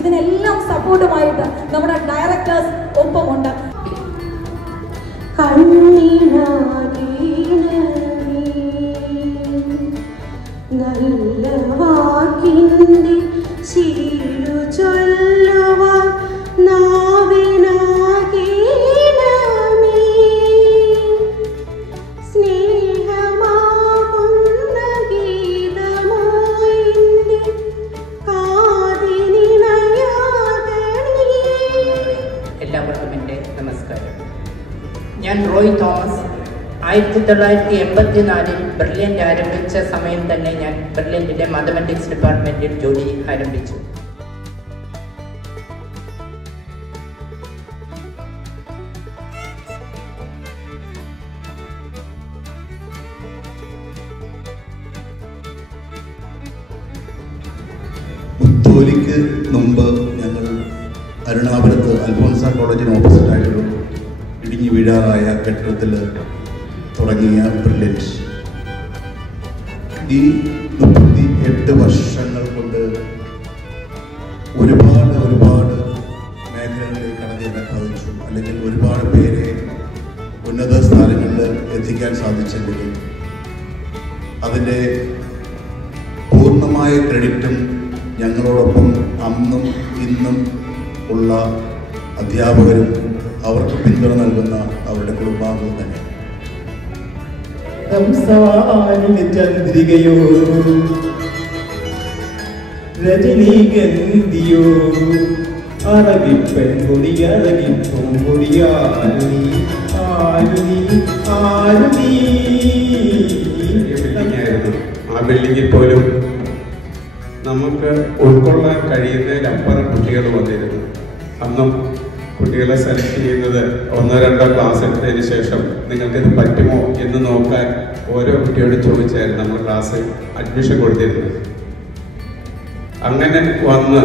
ഇതിനെല്ലാം സപ്പോർട്ടുമായിട്ട് നമ്മുടെ ഡയറക്ടേഴ്സ് ഒപ്പമുണ്ട്. നല്ല വാക്കിന്റെ ശീലു ചൊല്ലുവാൻ നാവിനാകീനമേ സ്നേഹമാകുന്ന ഗീതമായിന്റെ കാതിനിണയാകണേ. എല്ലാവർക്കും എൻ്റെ നമസ്കാരം. ഞാൻ റോയ് തോമസ്. 1984 ബ്രില്യൻ്റ് ആരംഭിച്ച സമയം തന്നെ ഞാൻ ബ്രില്യൻറ്റിലെ മാത്തമാറ്റിക്സ് ഡിപ്പാർട്ട്മെൻറ്റിൽ ജോലി ആരംഭിച്ചു. മുത്തോലിക്ക് മുമ്പ് ഞങ്ങൾ അരുണാപുരത്ത് അൽഫോൻസ കോളേജിന് ഓപ്പോസിറ്റായിട്ടൊരു ഇടിഞ്ഞു വീഴാറായ കെട്ടിടത്തിൽ തുടങ്ങിയ ബ്രില്യൻറ്റ് ഈ 38 വർഷങ്ങൾ കൊണ്ട് ഒരുപാട് മേഖലകളിലേക്ക് കടന്നു ചെല്ലാൻ സാധിച്ചു. അല്ലെങ്കിൽ ഒരുപാട് പേരെ ഉന്നത സ്ഥാനങ്ങളിൽ എത്തിക്കാൻ സാധിച്ചെങ്കിലും അതിൻ്റെ പൂർണ്ണമായ ക്രെഡിറ്റും ഞങ്ങളോടൊപ്പം അന്നും ഇന്നും ഉള്ള അധ്യാപകരും അവർക്ക് പിന്തുണ നൽകുന്ന അവരുടെ കുടുംബാംഗങ്ങൾ തന്നെ. ചന്ദ്രികയോ രജനീഗന്ധിയോ അറബിപ്പെൺകൊടി അഴകിപ്പൊടി ആ ബിൽഡിങ്ങിൽ പോലും നമുക്ക് ഉൾക്കൊള്ളാൻ കഴിയുന്നതിലപ്പുറം കുട്ടികൾ വന്നിരുന്നു. അന്നും കുട്ടികളെ സെലക്ട് ചെയ്യുന്നത് 1-2 ക്ലാസ് എടുത്തതിന് ശേഷം നിങ്ങൾക്കിത് പറ്റുമോ എന്ന് നോക്കാൻ ഓരോ കുട്ടിയോട് ചോദിച്ചായിരുന്നു നമ്മൾ ക്ലാസ്സിൽ അഡ്മിഷൻ കൊടുത്തിരുന്നത്. അങ്ങനെ വന്ന്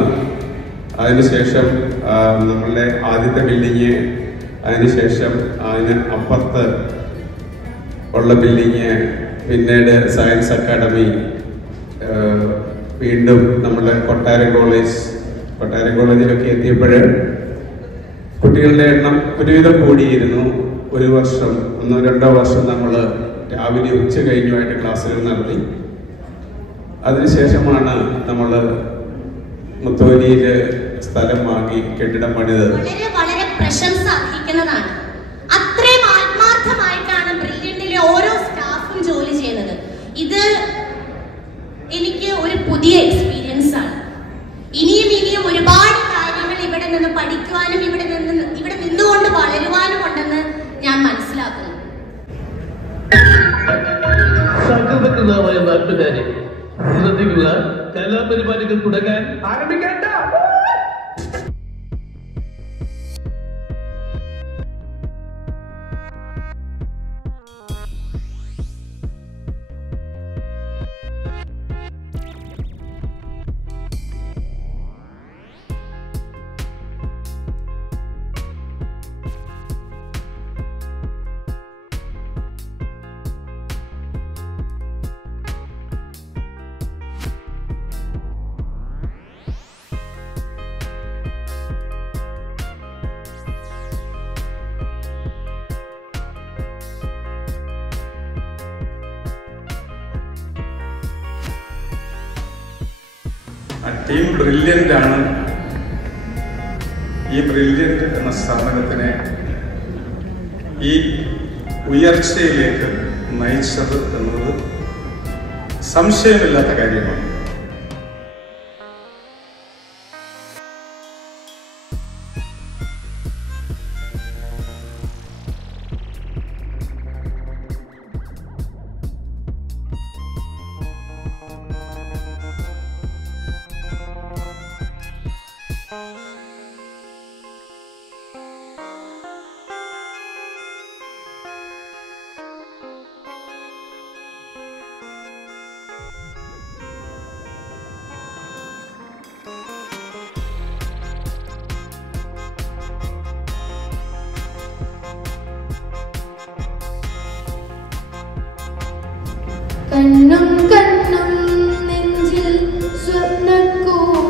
അതിനുശേഷം നമ്മളുടെ ആദ്യത്തെ ബിൽഡിങ്, അതിനുശേഷം അതിന് അപ്പുറത്ത് ഉള്ള ബിൽഡിങ്, പിന്നീട് സയൻസ് അക്കാഡമി, വീണ്ടും നമ്മുടെ കൊട്ടാരം കോളേജിലൊക്കെ എത്തിയപ്പോൾ കുട്ടികളുടെ എണ്ണം ഒരുവിധം കൂടിയിരുന്നു. 1 വർഷം 1-2 വർഷം നമ്മൾ രാവിലെ ഉച്ച കഴിഞ്ഞുമായിട്ട് ക്ലാസ്സുകൾ നടത്തി. അതിനുശേഷമാണ് നമ്മൾ മുത്തോലിയിൽ സ്ഥലം വാങ്ങി കെട്ടിടം പണിതത്. വളരെ പ്രശംസ അർഹിക്കുന്നതാണ്. അത്രയും ആത്മാർത്ഥമായിട്ടാണ് ബ്രില്യന്റിലെ ഓരോ സ്റ്റാഫും ജോലി ചെയ്യുന്നത്. ഇത് എനിക്ക് ഒരു പുതിയ എക്സ്പീരിയൻസ് ആണ്. ഇനിയും ഒരുപാട് കാര്യങ്ങൾ ഇവിടെ നിന്ന് പഠിക്കുവാനും ഇവിടെ നിന്നുകൊണ്ട് വളരുവാനും ഉണ്ടെന്ന് ഞാൻ മനസ്സിലാക്കുന്നു. സകൃതകൃതമായ നാട്ടുകാരെ ശ്രദ്ധിക്കുക, കലാപരിപാടികൾ തുടങ്ങാൻ ആരംഭിക്കേണ്ട. ടീം ബ്രില്യൻ്റ് ആണ് ഈ ബ്രില്യൻ്റ് എന്ന സ്ഥാപനത്തിനെ ഈ ഉയർച്ചയിലേക്ക് നയിച്ചത് എന്നത് സംശയമില്ലാത്ത കാര്യമാണ്. കണ്ണും കണ്ണും നെഞ്ചിൽ സ്വപ്നക്കൂടൊരുക്കുന്നു.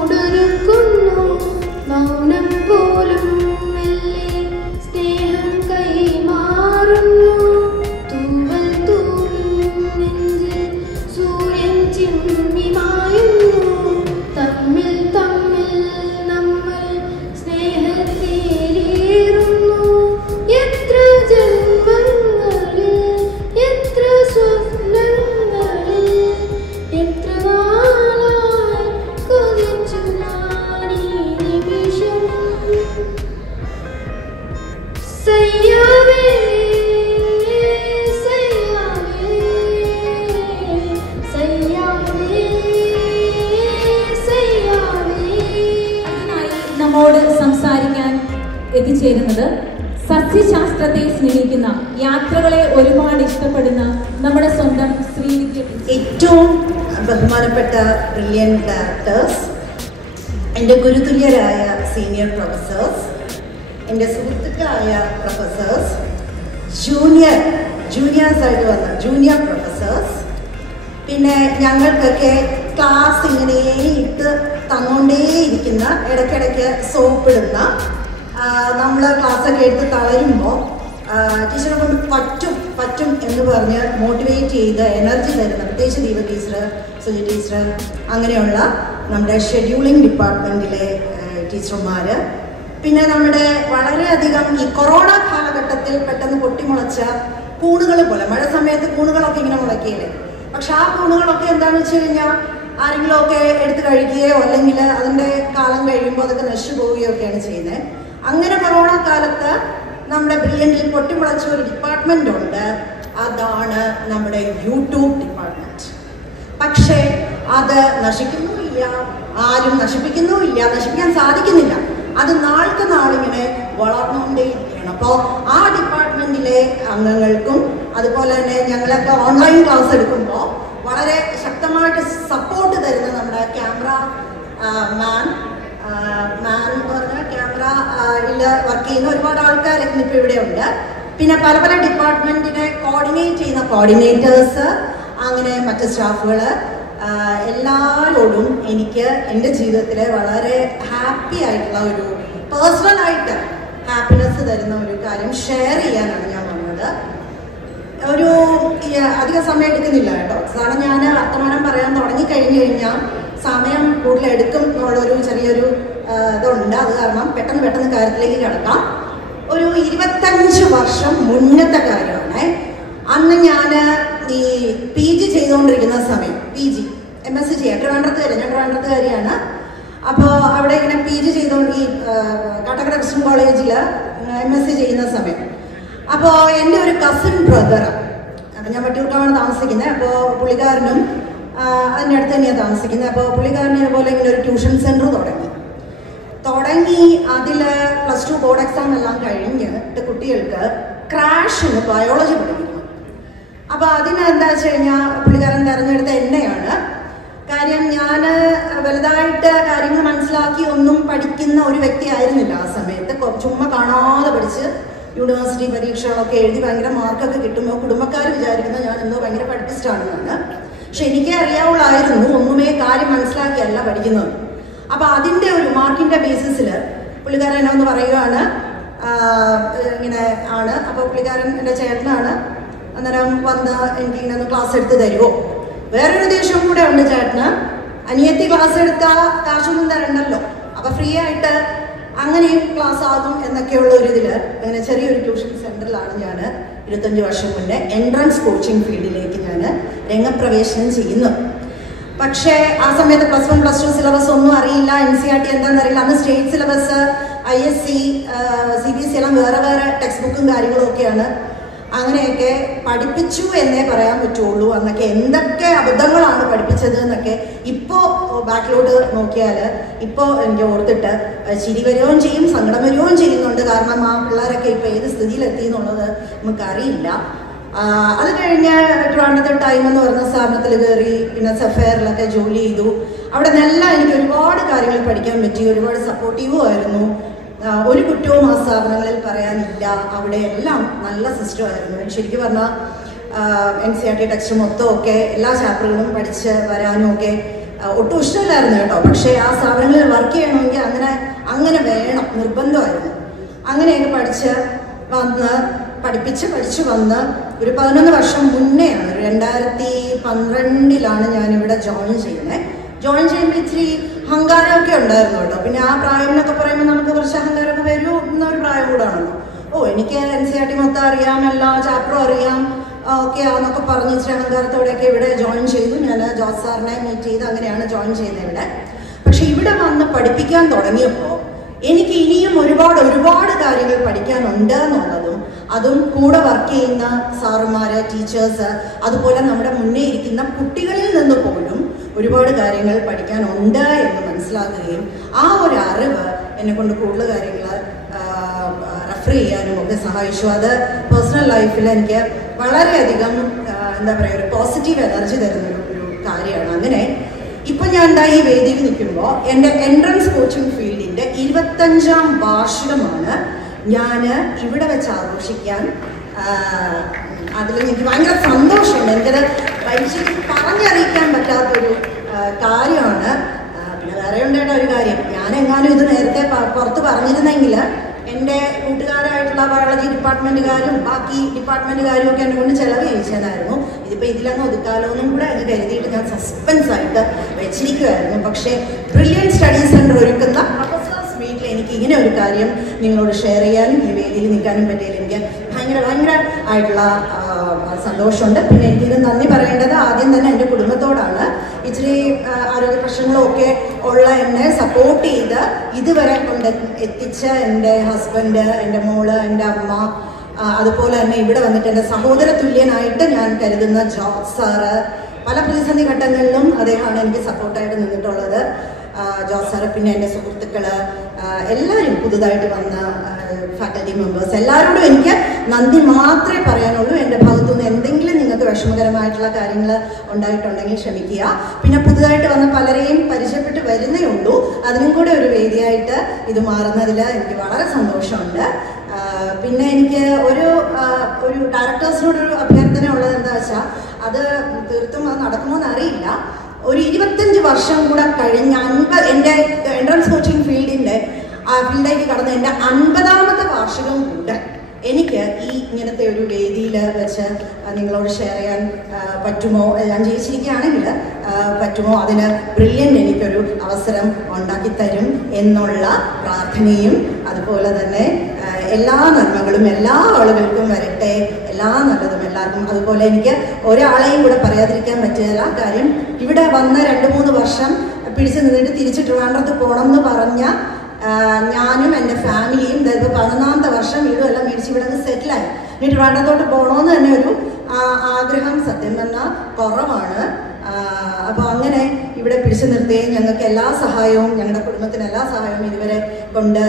നമ്മോട് സംസാരിക്കാൻ എത്തിച്ചേരുന്നത് സസ്യശാസ്ത്രത്തെ സ്നേഹിക്കുന്ന, യാത്രകളെ ഒരുപാട് ഇഷ്ടപ്പെടുന്ന നമ്മുടെ സ്വന്തം ശ്രീവിദ്യ. ഏറ്റവും ബഹുമാനപ്പെട്ട ബ്രില്യൻ ഡയറക്ടേഴ്സ്, എൻ്റെ ഗുരുതുല്യരായ സീനിയർ പ്രൊഫസേഴ്സ്, എൻ്റെ സുഹൃത്തുക്കളായ പ്രൊഫസേഴ്സ്, ജൂനിയേഴ്സായിട്ട് വന്ന ജൂനിയർ പ്രൊഫസേഴ്സ്, പിന്നെ ഞങ്ങൾക്കൊക്കെ ക്ലാസ് ഇങ്ങനെ ഇട്ട് തന്നുകൊണ്ടേയിരിക്കുന്ന, ഇടയ്ക്കിടയ്ക്ക് സോപ്പിടുന്ന, നമ്മൾ ക്ലാസ്സൊക്കെ എടുത്ത് തളരുമ്പോൾ ടീച്ചറെ കൊണ്ട് പറ്റും എന്ന് പറഞ്ഞ് മോട്ടിവേറ്റ് ചെയ്ത് എനർജി തരുന്ന, പ്രത്യേകിച്ച് ദീപ ടീച്ചർ, സുജി ടീച്ചർ, അങ്ങനെയുള്ള നമ്മുടെ ഷെഡ്യൂളിംഗ് ഡിപ്പാർട്ട്മെൻറ്റിലെ ടീച്ചർമാർ, പിന്നെ നമ്മുടെ വളരെയധികം ഈ കൊറോണ കാലഘട്ടത്തിൽ പെട്ടെന്ന് പൊട്ടിമുളച്ച കൂണുകൾ പോലെ, മഴ സമയത്ത് കൂണുകളൊക്കെ ഇങ്ങനെ മുളയ്ക്കുകയില്ലേ, പക്ഷെ ആ കൂണുകളൊക്കെ എന്താണെന്ന് വെച്ച് കഴിഞ്ഞാൽ ആരെങ്കിലുമൊക്കെ എടുത്ത് കഴിക്കുകയോ അല്ലെങ്കിൽ അതിൻ്റെ കാലം കഴിയുമ്പോൾ അതൊക്കെ നശിച്ചു പോവുകയോ ഒക്കെയാണ് ചെയ്യുന്നത്. അങ്ങനെ കൊറോണ കാലത്ത് നമ്മുടെ ബ്രില്യൻറ്റിൽ പൊട്ടിമുളച്ച ഒരു ഡിപ്പാർട്ട്മെൻ്റ് ഉണ്ട്, അതാണ് നമ്മുടെ യൂട്യൂബ് ഡിപ്പാർട്ട്മെൻറ്റ്. പക്ഷേ അത് നശിക്കുന്നുമില്ല, ആരും നശിപ്പിക്കുന്നുമില്ല, നശിപ്പിക്കാൻ സാധിക്കുന്നില്ല. അത് നാൾക്ക് നാളിങ്ങനെ വളർന്നുകൊണ്ടേയിരിക്കുകയാണ്. അപ്പോൾ ആ ഡിപ്പാർട്ട്മെൻറ്റിലെ അംഗങ്ങൾക്കും അതുപോലെ തന്നെ ഞങ്ങളൊക്കെ ഓൺലൈൻ ക്ലാസ് എടുക്കുമ്പോൾ വളരെ ശക്തമായിട്ട് സപ്പോർട്ട് തരുന്ന നമ്മുടെ ക്യാമറ മാൻ എന്ന് പറഞ്ഞാൽ ക്യാമറയിൽ വർക്ക് ചെയ്യുന്ന ഒരുപാട് ആൾക്കാർ ഇന്നിപ്പോൾ ഇവിടെ ഉണ്ട്. പിന്നെ പല പല ഡിപ്പാർട്ട്മെൻറ്റിനെ കോർഡിനേറ്റ് ചെയ്യുന്ന കോർഡിനേറ്റേഴ്സ്, അങ്ങനെ മറ്റ് സ്റ്റാഫുകൾ, എല്ലാവരോടും എനിക്ക് എൻ്റെ ജീവിതത്തിൽ വളരെ ഹാപ്പി ആയിട്ടുള്ള ഒരു പേഴ്സണലായിട്ട് ഹാപ്പിനെസ് തരുന്ന ഒരു കാര്യം ഷെയർ ചെയ്യാനാണ് ഞാൻ വന്നത്. ഒരു അധികം സമയം എടുക്കുന്നില്ല കേട്ടോ, കാരണം ഞാൻ വർത്തമാനം പറയാൻ തുടങ്ങിക്കഴിഞ്ഞു കഴിഞ്ഞാൽ സമയം കൂടുതൽ എടുക്കും എന്നുള്ളൊരു ചെറിയൊരു ഇതുണ്ട്. അത് കാരണം പെട്ടെന്ന് കാര്യത്തിലേക്ക് കിടക്കാം. ഒരു 25 വർഷം മുന്നത്തെ കാര്യമാണ്. അന്ന് ഞാൻ ഈ PG ചെയ്തുകൊണ്ടിരിക്കുന്ന സമയം, PG MSc ചെയ്യാം, ട്രിവാൻഡ്രത്തുകാരിയാണ്. അപ്പോൾ അവിടെ ഇങ്ങനെ PG ചെയ്തുകൊണ്ട് ഈ കാട്ടക്കട ക്രിസ്ത്യൻ കോളേജിൽ MSc ചെയ്യുന്ന സമയം, അപ്പോൾ എൻ്റെ ഒരു കസിൻ ബ്രദർ, അപ്പം ഞാൻ വട്ടിയൂർക്കാവാണ് താമസിക്കുന്നത്, അപ്പോൾ പുള്ളിക്കാരനും അതിൻ്റെ അടുത്ത് തന്നെയാണ് താമസിക്കുന്നത്. അപ്പോൾ പുള്ളിക്കാരനെ ഇതുപോലെ ഇങ്ങനെ ഒരു ട്യൂഷൻ സെൻറ്റർ തുടങ്ങി. അതിൽ +2 ബോർഡ് എക്സാം എല്ലാം കഴിഞ്ഞിട്ട് കുട്ടികൾക്ക് ക്രാഷിന് ബയോളജി പഠിപ്പിക്കണം. അപ്പോൾ അതിന് എന്താ വെച്ച് കഴിഞ്ഞാൽ പുള്ളിക്കാരൻ തിരഞ്ഞെടുത്ത എന്നെയാണ്. കാര്യം ഞാൻ വലുതായിട്ട് കാര്യങ്ങൾ മനസ്സിലാക്കി ഒന്നും പഠിക്കുന്ന ഒരു വ്യക്തി ആയിരുന്നില്ല ആ സമയത്ത്. ചുമ്മാ കാണാതെ പഠിച്ച് യൂണിവേഴ്സിറ്റി പരീക്ഷകളൊക്കെ എഴുതി ഭയങ്കര മാർക്കൊക്കെ കിട്ടുമ്പോൾ കുടുംബക്കാർ വിചാരിക്കുന്നത് ഞാൻ എന്തോ ഭയങ്കര പഠിപ്പിച്ചിട്ടാണെന്നാണ്. പക്ഷെ എനിക്ക് അറിയാവുള്ളായിരുന്നു ഒന്നുമേ കാര്യം മനസ്സിലാക്കിയല്ല പഠിക്കുന്നത്. അപ്പോൾ അതിൻ്റെ ഒരു മാർക്കിൻ്റെ ബേസിസിൽ പുള്ളിക്കാരൻ എന്നെ ഒന്ന് പറയുകയാണ്, ഇങ്ങനെ ആണ്. അപ്പോൾ പുള്ളിക്കാരൻ എൻ്റെ ചേട്ടനാണ്. അന്നേരം വന്ന് എനിക്ക് ഇങ്ങനെ ഒന്ന് ക്ലാസ് എടുത്ത് തരുമോ? വേറൊരു ദേഷ്യം കൂടെ ഉണ്ട് ചേട്ടന്, അനിയത്തി ക്ലാസ് എടുത്താൽ കാശൊന്നും തരണ്ടല്ലോ, അപ്പോൾ ഫ്രീ ആയിട്ട് അങ്ങനെയും ക്ലാസ് ആകും എന്നൊക്കെയുള്ള ഒരു ഇതിൽ അങ്ങനെ ചെറിയൊരു ട്യൂഷൻ സെൻറ്ററിലാണ് ഞാൻ 25 വർഷം മുന്നേ എൻട്രൻസ് കോച്ചിങ് ഫീൽഡിലേക്ക് ഞാൻ രംഗപ്രവേശനം ചെയ്യുന്നു. പക്ഷേ ആ സമയത്ത് +1 +2 സിലബസ് ഒന്നും അറിയില്ല, NCERT എന്താണെന്ന് അറിയില്ല. അന്ന് സ്റ്റേറ്റ് സിലബസ്, ISC, CBSE എല്ലാം വേറെ ടെക്സ്റ്റ് ബുക്കും കാര്യങ്ങളും ഒക്കെയാണ്. അങ്ങനെയൊക്കെ പഠിപ്പിച്ചു എന്നേ പറയാൻ പറ്റുള്ളൂ. അന്നൊക്കെ എന്തൊക്കെ അബദ്ധങ്ങളാണ് പഠിപ്പിച്ചത് എന്നൊക്കെ ഇപ്പോൾ ബാക്കിലോട്ട് നോക്കിയാൽ ഇപ്പോൾ എനിക്ക് ഓർത്തിട്ട് ചിരി വരികയും ചെയ്യും, സങ്കടം വരികയും ചെയ്യുന്നുണ്ട്. കാരണം ആ പിള്ളേരൊക്കെ ഇപ്പോൾ ഏത് സ്ഥിതിയിലെത്തി എന്നുള്ളത് നമുക്കറിയില്ല. അത് കഴിഞ്ഞ് ട്രിവാൻഡ്രത്ത് ടൈം എന്ന് പറയുന്ന സ്ഥാപനത്തിൽ കയറി, പിന്നെ സഫയറിലൊക്കെ ജോലി ചെയ്തു. അവിടെ നിന്നെല്ലാം എനിക്ക് ഒരുപാട് കാര്യങ്ങൾ പഠിക്കാൻ പറ്റി, ഒരുപാട് സപ്പോർട്ടീവും ആയിരുന്നു. ഒരു കുറ്റവും ആ സ്ഥാപനങ്ങളിൽ പറയാനില്ല. അവിടെ എല്ലാം നല്ല സിസ്റ്റമായിരുന്നു. ശരിക്കും പറഞ്ഞാൽ NCERT ടെക്സ്റ്റ് മൊത്തമൊക്കെ എല്ലാ ചാപ്റ്ററുകളും പഠിച്ച് വരാനും ഒക്കെ ഒട്ടും ഇഷ്ടമില്ലായിരുന്നു കേട്ടോ. പക്ഷേ ആ സ്ഥാപനങ്ങളിൽ വർക്ക് ചെയ്യണമെങ്കിൽ അങ്ങനെ വേണം, നിർബന്ധമായിരുന്നു. അങ്ങനെയൊക്കെ പഠിച്ചു വന്ന് ഒരു 11 വർഷം മുന്നെയാണ്, 2012 ഞാനിവിടെ ജോയിൻ ചെയ്യുന്നത്. ജോയിൻ ചെയ്യുമ്പോൾ ഇച്ചിരി അഹങ്കാരമൊക്കെ ഉണ്ടായിരുന്നു കേട്ടോ. പിന്നെ ആ പ്രായം എന്നൊക്കെ പറയുമ്പോൾ നമുക്ക് കുറച്ച് അഹങ്കാരമൊക്കെ വരും എന്നൊരു പ്രായം കൂടാണല്ലോ. എനിക്ക് NCERT മൊത്തം അറിയാം, എല്ലാ ചാപ്റ്ററും അറിയാം, ഓക്കെ എന്നൊക്കെ പറഞ്ഞ് ഇച്ചിരി അഹങ്കാരത്തോടെയൊക്കെ ഇവിടെ ജോയിൻ ചെയ്തു. ഞാൻ ജോസ് സാറിനെ മീറ്റ് ചെയ്ത് അങ്ങനെയാണ് ജോയിൻ ചെയ്യുന്നത് ഇവിടെ. പക്ഷെ ഇവിടെ വന്ന് പഠിപ്പിക്കാൻ തുടങ്ങിയപ്പോൾ എനിക്ക് ഇനിയും ഒരുപാട് കാര്യങ്ങൾ പഠിക്കാനുണ്ട് എന്നുള്ളതും, അതും കൂടെ വർക്ക് ചെയ്യുന്ന സാറുമാർ, ടീച്ചേഴ്സ്, അതുപോലെ നമ്മുടെ മുന്നേ ഇരിക്കുന്ന കുട്ടികളിൽ നിന്ന് പോലും ഒരുപാട് കാര്യങ്ങൾ പഠിക്കാനുണ്ട് എന്ന് മനസ്സിലാക്കുകയും ആ ഒരു അറിവ് എന്നെ കൊണ്ട് കൂടുതൽ കാര്യങ്ങൾ റെഫർ ചെയ്യാനും ഒക്കെ സഹായിച്ചു. അത് പേഴ്സണൽ ലൈഫിൽ എനിക്ക് വളരെയധികം എന്താ പറയുക ഒരു പോസിറ്റീവ് എനർജി തരുന്നൊരു കാര്യമാണ്. അങ്ങനെ ഇപ്പം ഞാൻ എന്താ ഈ വേദിയിൽ നിൽക്കുമ്പോൾ എൻ്റെ എൻട്രൻസ് കോച്ചിങ് ഫീൽഡിൻ്റെ 25ാം വാർഷികമാണ് ഞാൻ ഇവിടെ വെച്ച് ആഘോഷിക്കാൻ. അതിൽ എനിക്ക് ഭയങ്കര സന്തോഷമുണ്ട്. എനിക്കത് ശരിക്കും പറഞ്ഞറിയിക്കാൻ പറ്റാത്തൊരു കാര്യമാണ്. പിന്നെ വേറെ ഉണ്ടായിട്ട ഒരു കാര്യം, ഞാനെങ്ങാനും ഇത് നേരത്തെ പുറത്ത് പറഞ്ഞിരുന്നെങ്കിൽ എൻ്റെ കൂട്ടുകാരായിട്ടുള്ള ബയോളജി ഡിപ്പാർട്ട്മെൻറ്റുകാരും ബാക്കി ഡിപ്പാർട്ട്മെൻറ്റുകാരും ഒക്കെ എന്നെ കൊണ്ട് ചിലവ് ചെയ്യിച്ചതായിരുന്നു. ഇതിപ്പോൾ ഇതിലങ്ങ് ഒതുക്കാലോന്നും കൂടെ അങ്ങ് കരുതിയിട്ട് ഞാൻ സസ്പെൻസായിട്ട് വെച്ചിരിക്കുമായിരുന്നു. പക്ഷേ ബ്രില്യൻ സ്റ്റഡി സെൻറ്റർ ഒരുക്കുന്ന പ്രൊഫസേഴ്സ് മീറ്റിൽ എനിക്ക് ഇങ്ങനെ ഒരു കാര്യം നിങ്ങളോട് ഷെയർ ചെയ്യാനും ഈ വേദിയിൽ നിൽക്കാനും പറ്റിയതിൽ എനിക്ക് ഭയങ്കര ആയിട്ടുള്ള സന്തോഷമുണ്ട്. പിന്നെ എനിക്കിത് നന്ദി പറയേണ്ടത് ആദ്യം തന്നെ എൻ്റെ കുടുംബത്തോടാണ്. ഇച്ചിരി ആരോഗ്യ പ്രശ്നങ്ങളൊക്കെ ഉള്ള എന്നെ സപ്പോർട്ട് ചെയ്ത് ഇതുവരെ കൊണ്ട് എത്തിച്ച എൻ്റെ ഹസ്ബൻഡ്, എൻ്റെ മോള്, എൻ്റെ അമ്മ, അതുപോലെ തന്നെ ഇവിടെ വന്നിട്ട് എൻ്റെ സഹോദര തുല്യനായിട്ട് ഞാൻ കരുതുന്ന ജോർജ് സാറ്, പല പ്രതിസന്ധി ഘട്ടങ്ങളിലും അദ്ദേഹമാണ് എനിക്ക് സപ്പോർട്ടായിട്ട് നിന്നിട്ടുള്ളത്. ജോർജ് സാറ്, പിന്നെ എൻ്റെ സുഹൃത്തുക്കൾ, എല്ലാവരും പുതുതായിട്ട് വന്ന ഫാക്കൽറ്റി മെമ്പേഴ്സ്, എല്ലാവരോടും എനിക്ക് നന്ദി മാത്രമേ പറയാനുള്ളൂ. എൻ്റെ ഭാഗത്തുനിന്ന് എന്തെങ്കിലും നിങ്ങൾക്ക് വിഷമകരമായിട്ടുള്ള കാര്യങ്ങൾ ഉണ്ടായിട്ടുണ്ടെങ്കിൽ ക്ഷമിക്കുക. പിന്നെ പുതുതായിട്ട് വന്ന പലരെയും പരിചയപ്പെട്ട് വരുന്നേ ഉള്ളൂ. അതിനും കൂടെ ഒരു വേദിയായിട്ട് ഇത് മാറുന്നതിൽ എനിക്ക് വളരെ സന്തോഷമുണ്ട്. പിന്നെ എനിക്ക് ഒരു ഡയറക്ടേഴ്സിനോടൊരു അഭ്യർത്ഥന ഉള്ളത് എന്താ വെച്ചാൽ, അത് തീർത്തും അത് നടക്കുമോ എന്നറിയില്ല. ഒരു 25 വർഷം കൂടെ കഴിഞ്ഞ് എൻ്റെ എൻട്രൻസ് കോച്ചിങ് ഫീൽഡിലേക്ക് കടന്ന് എൻ്റെ 50ാമത്തെ വാർഷികം കൂടെ എനിക്ക് ഈ ഇങ്ങനത്തെ ഒരു വേദിയിൽ വെച്ച് നിങ്ങളോട് ഷെയർ ചെയ്യാൻ പറ്റുമോ, ഞാൻ ജയിച്ചിരിക്കുകയാണെങ്കിൽ പറ്റുമോ, അതിന് ബ്രില്യൻ്റ് എനിക്കൊരു അവസരം ഉണ്ടാക്കി തരും എന്നുള്ള പ്രാർത്ഥനയും, അതുപോലെ തന്നെ എല്ലാ നന്മകളും എല്ലാ ആളുകൾക്കും വരട്ടെ, എല്ലാ നല്ലതും എല്ലാവർക്കും. അതുപോലെ എനിക്ക് ഒരാളെയും കൂടെ പറയാതിരിക്കാൻ പറ്റില്ല. കാര്യം ഇവിടെ വന്ന് 2-3 വർഷം പിടിച്ചു നിന്നിട്ട് തിരിച്ച് ട്രിവാൻഡ്രത്ത് പോകണം എന്ന് പറഞ്ഞ ഞാനും എൻ്റെ ഫാമിലിയും ഇപ്പോൾ 11ാമത്തെ വർഷം വീടും എല്ലാം മേടിച്ച് ഇവിടെ നിന്ന് സെറ്റിലായി. ഇനി ട്രിവാൻഡ്രത്തോട്ട് പോകണമെന്ന് തന്നെ ഒരു ആഗ്രഹം സത്യം പറഞ്ഞാൽ കുറവാണ്. അപ്പോൾ അങ്ങനെ ഇവിടെ പിടിച്ചു നിർത്തുകയും ഞങ്ങൾക്ക് എല്ലാ സഹായവും, ഞങ്ങളുടെ കുടുംബത്തിന് എല്ലാ സഹായവും ഇതുവരെ കൊണ്ട്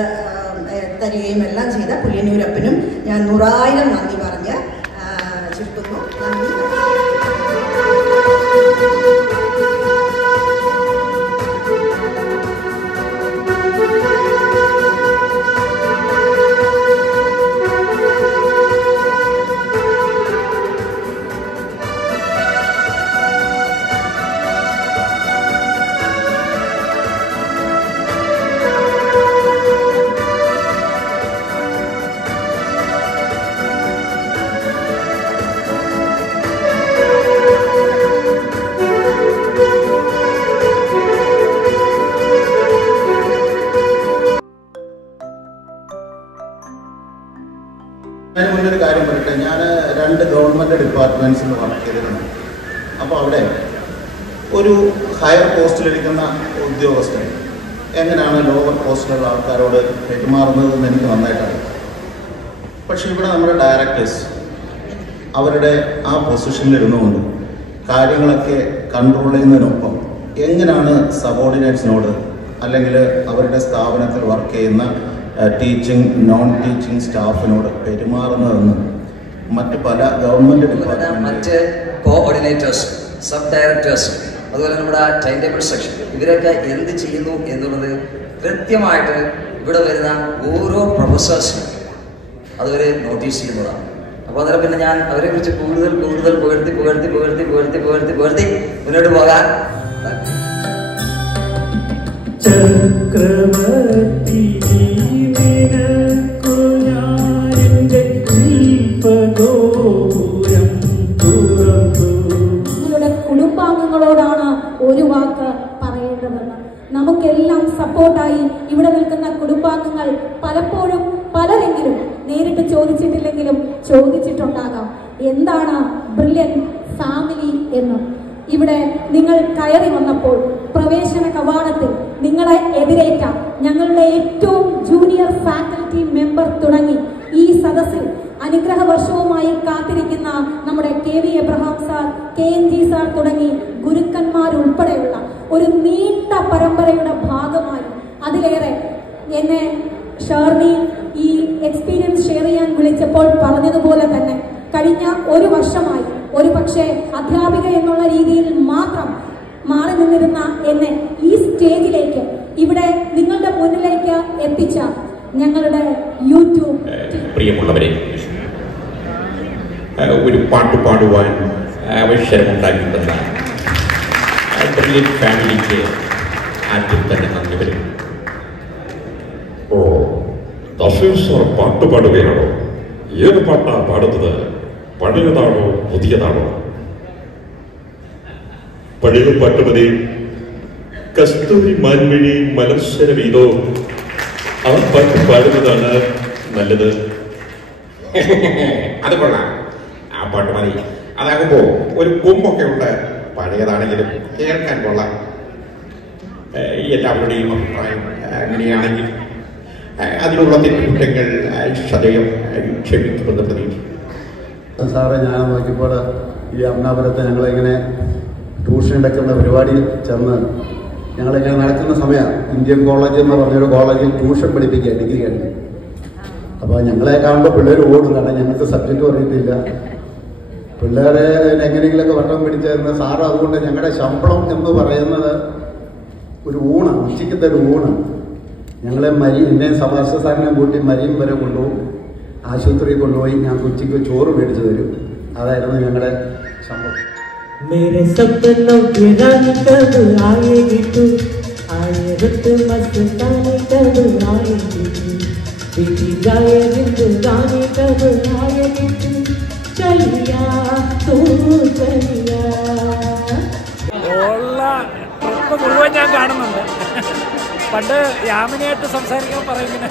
തരികയും എല്ലാം ചെയ്ത പുലിയന്നൂരപ്പനും ഞാൻ 100,000 നന്ദി പറഞ്ഞ് ചുരുക്കുന്നു. നന്ദി. അതിന് മുന്നൊരു കാര്യം പറയട്ടെ. ഞാൻ 2 ഗവൺമെൻറ് ഡിപ്പാർട്ട്മെൻറ്റ്സിൽ വർക്ക് ചെയ്തിരുന്നു. അപ്പോൾ അവിടെ ഒരു ഹയർ പോസ്റ്റിലിരിക്കുന്ന ഉദ്യോഗസ്ഥൻ എങ്ങനെയാണ് ലോവർ പോസ്റ്റിലുള്ള ആൾക്കാരോട് പെരുമാറുന്നതെന്ന് എനിക്ക് നന്നായിട്ടറിയാം. പക്ഷേ ഇവിടെ നമ്മുടെ ഡയറക്ടേഴ്സ് അവരുടെ ആ പൊസിഷനിലിരുന്നുകൊണ്ട് കാര്യങ്ങളൊക്കെ കൺട്രോൾ ചെയ്യുന്നതിനൊപ്പം എങ്ങനെയാണ് സബോർഡിനേറ്റ്സിനോട് അല്ലെങ്കിൽ അവരുടെ സ്ഥാപനത്തിൽ വർക്ക് ചെയ്യുന്ന ടീച്ചിങ് നോൺ ടീച്ചിങ് സ്റ്റാഫിനോട് പെരുമാറുന്നതെന്ന് മറ്റ് പല ഗവൺമെൻറ് ഡിപ്പാർട്ട്മെൻറ്റ്, മറ്റ് കോഓർഡിനേറ്റേഴ്സ്, സബ് ഡയറക്ടേഴ്സ്, അതുപോലെ നമ്മുടെ ടൈം ടേബിൾ സെക്ഷൻ, ഇവരൊക്കെ എന്ത് ചെയ്യുന്നു എന്നുള്ളത് കൃത്യമായിട്ട് ഇവിടെ വരുന്ന ഓരോ പ്രൊഫസേഴ്സും അതുവരെ നോട്ടീസ് ചെയ്യുന്നതാണ്. അപ്പോൾ അന്നേരം പിന്നെ ഞാൻ അവരെ കുറിച്ച് കൂടുതൽ പുകഴ്ത്തി മുന്നോട്ട് പോകാൻ ചക്രവർത്തി നിങ്ങളുടെ കുടുംബാംഗങ്ങളോടാണ് ഒരു വാക്ക് പറയേണ്ടതെന്ന്. നമുക്കെല്ലാം സപ്പോർട്ടായി ഇവിടെ നിൽക്കുന്ന കുടുംബാംഗങ്ങൾ പലപ്പോഴും പലരെങ്കിലും നേരിട്ട് ചോദിച്ചിട്ടില്ലെങ്കിലും ചോദിച്ചിട്ടുണ്ടാകാം, എന്താണ് ബ്രില്യൻ ഫാമിലി എന്ന്. ഇവിടെ നിങ്ങൾ കയറി വന്നപ്പോൾ പ്രവേശന കവാടത്തിൽ നിങ്ങളെ എതിരേറ്റ ഞങ്ങളുടെ ഏറ്റവും ജൂനിയർ ഫാക്കൽറ്റി മെമ്പർ തുടങ്ങി ഈ സദസ്സിൽ അനുഗ്രഹ വർഷവുമായി കാത്തിരിക്കുന്ന നമ്മുടെ KV Abraham sir, KNG sir തുടങ്ങി ഗുരുക്കന്മാർ അച്ഛന്മാരുൾപ്പെടെയുള്ള ഒരു നീണ്ട പരമ്പരയുടെ ഭാഗമായി അതിലേറെ എന്നെ ഷേർണി ഈ എക്സ്പീരിയൻസ് ഷെയർ ചെയ്യാൻ വിളിച്ചപ്പോൾ പറഞ്ഞതുപോലെ തന്നെ കഴിഞ്ഞ ഒരു വർഷമായി ഒരു പക്ഷേ അധ്യാപിക എന്നുള്ള രീതിയിൽ മാത്രം മാറി നിന്നിരുന്ന എന്നെ ഈ സ്റ്റേജിലേക്ക് ഇവിടെ നിങ്ങളുടെ മുന്നിലേക്ക് എത്തിച്ച ഞങ്ങളുടെ യൂട്യൂബ് പ്രിയമുള്ളവരെ, ഒരു പാട്ട് പാടുവാൻ അവസരമുണ്ടാക്കി തന്ന ബ്രില്യന്റ് ഫാമിലിക്ക് ആദ്യം തന്നെ നന്ദി വരും. ഓ, തഫീർ സാർ പാട്ട് പാടുകയാണോ? ഏത് പാട്ടാണ് പാടുന്നത്? പഴയതാണോ പുതിയതാണോ? പഴയ പാട്ട് മതി. കസ്തൂരി മാൻമിഴി മലർശര വീതോ ആ പാട്ട് പാടുന്നതാണ് നല്ലത്. അത് കൊള്ളാം, ആ പാട്ട് മതി. അതാകുമ്പോ ഒരു കുമ്പൊക്കെ ഉണ്ട്. പഴയതാണെങ്കിലും കേൾക്കാൻ കൊള്ളാം. എല്ലാവരുടെയും അഭിപ്രായം അങ്ങനെയാണെങ്കിൽ അതിനുള്ള തെറ്റുകുറ്റങ്ങൾ സദയം ക്ഷമിക്കുമെന്ന് പ്രതീക്ഷിക്കും. സാറേ, ഞാൻ നോക്കിയപ്പോൾ ഈ അമ്നാപുരത്ത് ഞങ്ങളിങ്ങനെ ട്യൂഷൻ എടുക്കുന്ന പരിപാടിയിൽ ചെന്ന് ഞങ്ങളിങ്ങനെ നടക്കുന്ന സമയം ഇന്ത്യൻ കോളേജ് എന്ന് പറഞ്ഞൊരു കോളേജിൽ ട്യൂഷൻ പഠിപ്പിക്കുക, ഡിഗ്രി കഴിഞ്ഞ്. അപ്പോൾ ഞങ്ങളെ കാണുമ്പോൾ പിള്ളേർ ഓടും, കാരണം ഞങ്ങൾക്ക് സബ്ജക്റ്റ് അറിയത്തില്ല. പിള്ളേരെ എങ്ങനെയെങ്കിലുമൊക്കെ വട്ടം പിടിച്ചിരുന്ന സാറ് അതുകൊണ്ട് ഞങ്ങളുടെ ശമ്പളം എന്ന് പറയുന്നത് ഒരു ഊണാണ്, ഉച്ചയ്ക്കത്തെ ഒരു ഊണാണ്. ഞങ്ങളെ എന്നെ സഭാഷ സാറിനെ കൂട്ടി മരിയും വരെ കൊണ്ടുപോകും, ആശുപത്രിയിൽ കൊണ്ടുപോയി ഞങ്ങൾക്ക് ഉച്ചയ്ക്ക് ചോറ് മേടിച്ചു തരും. അതായിരുന്നു ഞങ്ങളുടെ ശമ്പളം. मेरे सपनों की रानी कब आएगी तू, आए रुत मस्तानी कब आएगी तू, बीती जाए जिंदगानी कब आएगी तू, चलिया तू चलिया. മുഴുവൻ ഞാൻ കാണുന്നുണ്ട്. പണ്ട് യാമിനിയായിട്ട് സംസാരിക്കാൻ പറയുന്നത്